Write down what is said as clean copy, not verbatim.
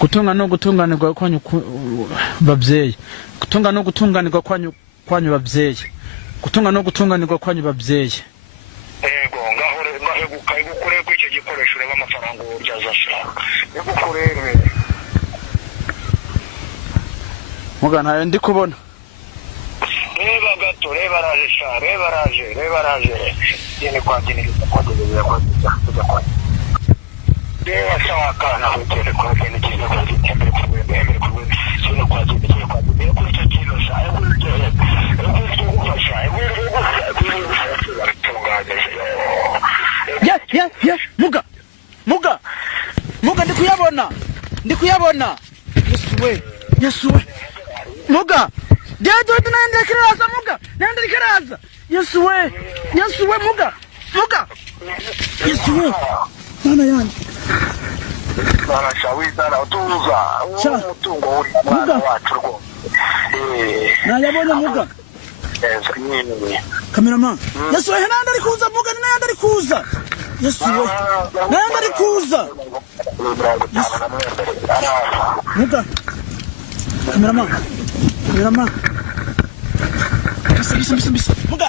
Gutunga no gutunganirwa kwanyu babyeyi. Gutunga no gutunganirwa kwanyu babyeyi. Gutunga no gutunganirwa kwanyu babyeyi. Ego ngaho gukore kw'icyo gikoresho reba amafaranga uryazashira. Gukorere. Muga ntayo ndi kubona. Reba gato, reba raje. Yene kwa jini kwa Dewa sawa kana hotel kwa kene kile kwa tembe kwa sio kwa jini kwa kwa kilo saa Yeah, Muga ndikuyabona. Yesu we. Muga. Dedo tunaenda kiraza. Yesu we Muga. Yesu we. Mana yani. Bana shawiza na utuza. Mutungo uri mwana wacu rwo. Nayabonye Muga. Nini. Cameraman. Yesu we nanda rikuza Muga nanda rikuza. Yesu we. Nanda rikuza. Muga. Cameraman. Bisa. Muga.